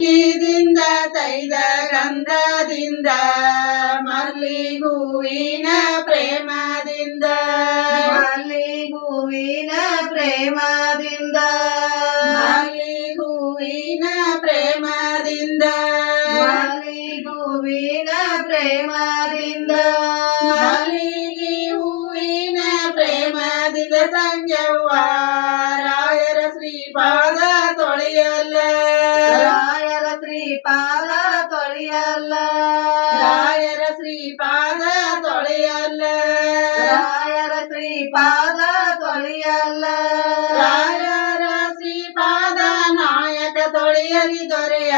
ದಿಂದ ತೈದ ಗಂಧದಿಂದ ಮಲ್ಲಿಗೂವಿನ ಪ್ರೇಮದಿಂದ ಮಲ್ಲಿಗೂವಿನ ಪ್ರೇಮದಿಂದ ಮಲ್ಲಿಗೂವಿನ ಪ್ರೇಮದಿಂದ ಮಲ್ಲಿಗೂವಿನ ಪ್ರೇಮದಿಂದ ಮಲ್ಲಿಗೆ ಹೂವಿನ ಪ್ರೇಮದಿಂದ ತಂಗ್ಯವ್ವ ರಾಯರ ಶ್ರೀಪಾದ ತೊಳೆಯಲ್ಲ ರಾಯರ ಶ್ರೀಪಾದ ತೊಳೆಯಲ್ಲ ರಾಯರ ಶ್ರೀಪಾದ ತೊಳೆಯಲ್ಲ ರಾಯರ ಶ್ರೀಪಾದ ತೊಳೆಯಲ್ಲ ರಾಯರ ಶ್ರೀಪಾದ ನಾಯಕ ತೊಳೆಯಲಿ ದೊರೆಯ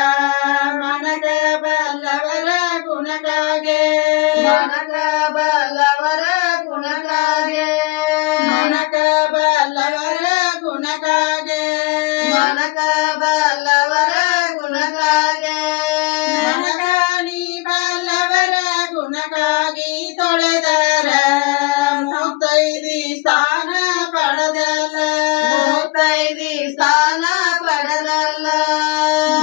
ಮನಗ ಬಲ್ಲವರ ಗುಣಗಾಗೆ ಮನಗ ಬಲ್ಲವರ ಗುಣಗಾಗೆ ಮನಗ ಬಲ್ಲವರ ಗುಣಗಾಗೆ ಮನಗ ಬಲ್ಲವರ ಗುಣಗಾಗೆ ಮನಗ ನೀ ಬಲ್ಲವರ ಗುಣಗಾಗಿ ತೊಳೆದರ ಮುತ್ತೈದಿ ಸ್ಥಾನ ಪಡೆದಲ್ಲ ಮುತ್ತೈದಿ ಸ್ಥಾನ ಪಡೆದಲ್ಲ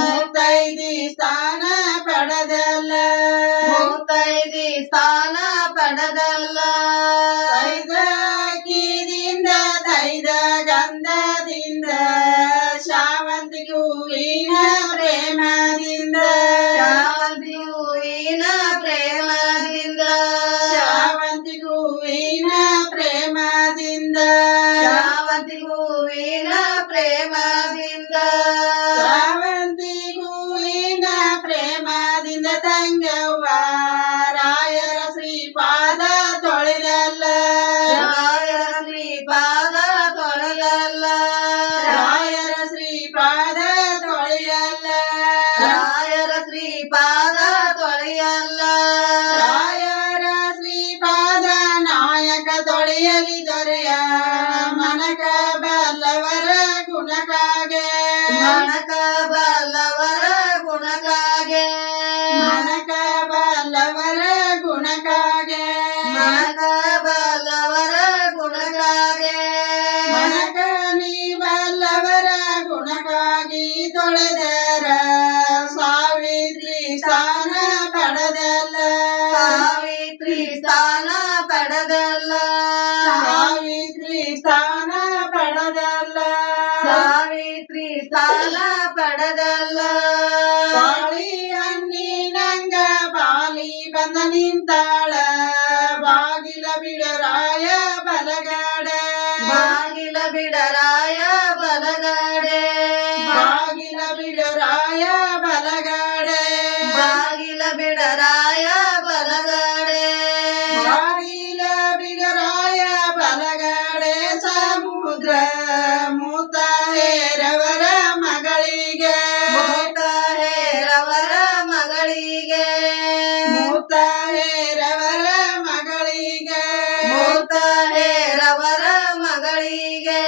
ಮುತ್ತೈದಿ ಸ್ಥಾನ ಪಡೆದಲ್ಲ ಮುತ್ತೈದಿ ಸ್ಥಾನ ಪಡೆದಲ್ಲ ತೈದಕ್ಕಿದಿಂದ ತೈದ ಗಂಧದಿಂದ ಶಾವಂತಿಗೆ ಹೂವಿನ ಪ್ರೇಮದಿಂದ ಶಾವಂತಿ ಹೂವಿನ ಪ್ರೇಮದಿಂದ ಶಾವಂತಿಗೆ ಹೂವಿನ ಪ್ರೇಮದಿಂದ ಶಾವಂತಿ ಹೂವಿನ ಪ್ರೇಮದಿಂದ ಶಾವಂತಿಗೆ ಹೂವಿನ ಪ್ರೇಮದಿಂದ ತಂಗವ್ವ ರಾಯರ ಶ್ರೀಪಾದ ತೊಳೆದಲ್ಲ ರಾಯರ ಶ್ರೀಪಾದ ತೊಳೆಯಲ್ಲ ರಾಯರ ಶ್ರೀಪಾದ ತೊಳೆಯಲ್ಲ ರಾಯರ ಶ್ರೀಪಾದ ತೊಳೆಯಲ್ಲ ರಾಯರ ಶ್ರೀಪಾದ ನಾಯಕ ತೊಳೆಯಲಿ ದೊರೆಯ ಮನಕ ಬಲ್ಲವರ ಗುಣಗಾಗೆ ಮನಕ ಬಲ್ಲವರ ಗುಣಗಾಗೆ ಮನಕ ಬಲ್ಲವರ ಗುಣಗಾಗೆ ಮನಕ ಬಲ್ಲವರ ಗುಣಗಾಗೆ ಮನಕ ನೀ ಬಲ್ಲವರ ಗುಣಗಾಗಿ ತೊಳೆದರ ಸಾವಿತ್ರಿ ಸ್ಥಾನ ಪಡೆದಲ್ಲ ಸಾವಿತ್ರಿ ಸ್ಥಾನ ಪಡೆದಲ್ಲ ಸಾವಿತ್ರಿ ಸ್ಥಾನ ಪಡೆದಲ್ಲ ಸಾವಿತ್ರಿ ಸ್ಥಾನ ಪಡೆದಲ್ಲ ಬಾಳಿ ಹಣ್ಣಿನಂಗ ಬಾಲಿ ಬಂದ ನಿಂತಾಳ ಬಾಗಿಲ ಬಿಡರಾಯ ಬಲಗಾಡ ಬಾಗಿಲ ಬಿಡರಾಯ ಬಲಗಾಡೆ ಬಾಗಿಲ ಬಿಡರಾಯ ಬಲಗಾಡ ಬಾಗಿಲ ಬಿಡರಾಯ ಬಲಗಾಡೆ ಬಾಗಿಲ ಬಿಡರಾಯ ಬಲಗಾಡೆ ಸಮುದ್ರ ಮೂತ ಹೇರವರ ಮಗಳಿಗೆ ಮೂತ ಹೇರವರ ಮಗಳಿಗೆ ಮೂತ ಹೇರವರ ಮಗಳಿಗೆ ಮೂತ ಹೇರವರ ಮಗಳಿಗೆ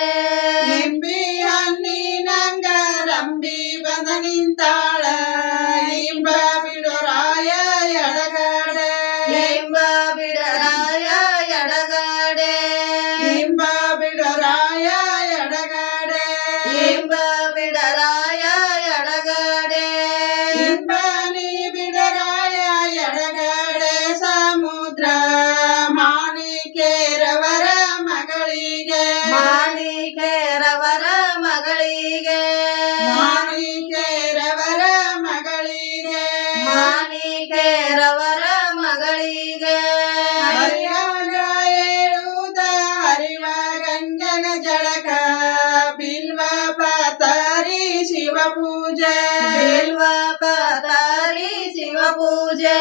ನಿಂಬಿ ಹಣ್ಣಿನಂಗ ರಂಬಿ ಬಂದ ನಿಂತಾಳ ಇಂಬ ಬಿಡರಾಯ ಎಡಗಾಡೆ ಎಂಬ ಬಿಡರಾಯ ಎಡಗಾಡೆ ಇಂಬ ಬಿಡರಾಯ ಎಡಗಾಡೆ ಎಂಬ ಬಿಡರಾಯ ಎಡಗಾಡೆ ಇಂಬನಿ ಬಿಡರಾಯ ಎಡಗಾಡೆ ಸಮುದ್ರ ಮಾಣಿಕೇರವರ ಮಗಳಿಗೆ ಮಾಣಿಕೇರವರ ಮಗಳಿಗೆ ಮಾಣಿಕೇರವರ ಮಗಳಿಗೆ ಮಾಣಿಕೇರವರ ಮಗಳಿಗೆ ಹರಿಯಾಗ ಏಳುವುದ ಹರಿವ ಗಂಗನ ಜಳಕ ಬಿಲ್ವ ಪಾತಾರಿ ಶಿವ ಪೂಜೆ ಬಿಲ್ವ ಪತಾರಿ ಶಿವ ಪೂಜೆ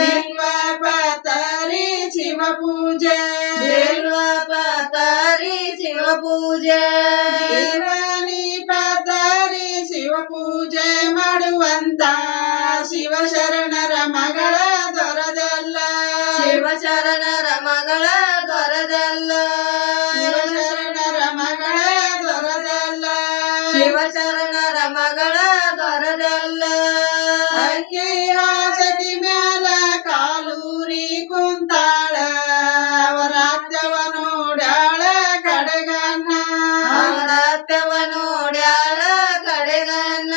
ಬಿಲ್ವ ಪಾತಾರಿ ಶಿವ ಪೂಜೆ ಬಿಲ್ವ ಪತಾರಿ ಶಿವ ಪೂಜೆ ಬಿಲ್ವನಿ ಪಾತಾರಿ ಶಿವ ಪೂಜೆ ಮಾಡುವಂತ ಶಿವಶರಣರ ಮಗಳ ದೊರದಲ್ಲ ಶಿವಶರಣರ ಮಗಳ ದೊರೆದಲ್ಲ ಶಿವಶರಣರ ಮಗಳ ದೊರದಲ್ಲ ಶಿವಶರಣರ ಮಗಳ ದೊರೆದಲ್ಲ ಅಕ್ಕಿ ಹಾಸತಿ ಮ್ಯಾಲ ಕಾಲೂರಿ ಕುಂತಾಳ ಅವರ ಅತ್ಯವ ನೋಡ್ಯಾಳ ಕಡೆಗನ್ನ ಅವರ ಅತ್ಯವ ನೋಡ್ಯಾಳ ಕಡೆಗನ್ನ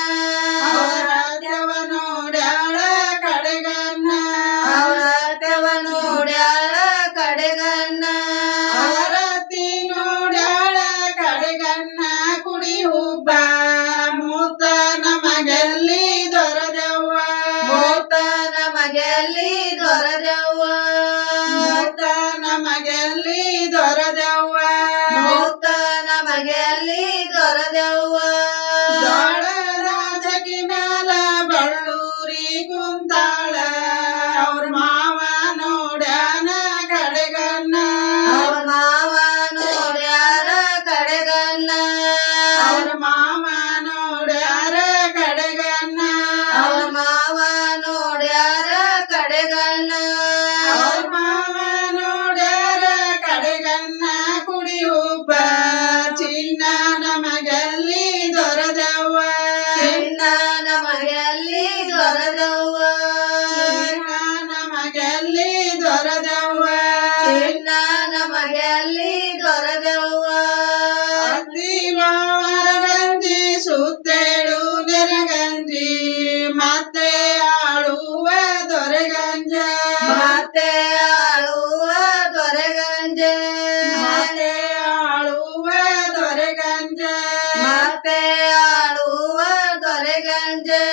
ಮುಂಜೆ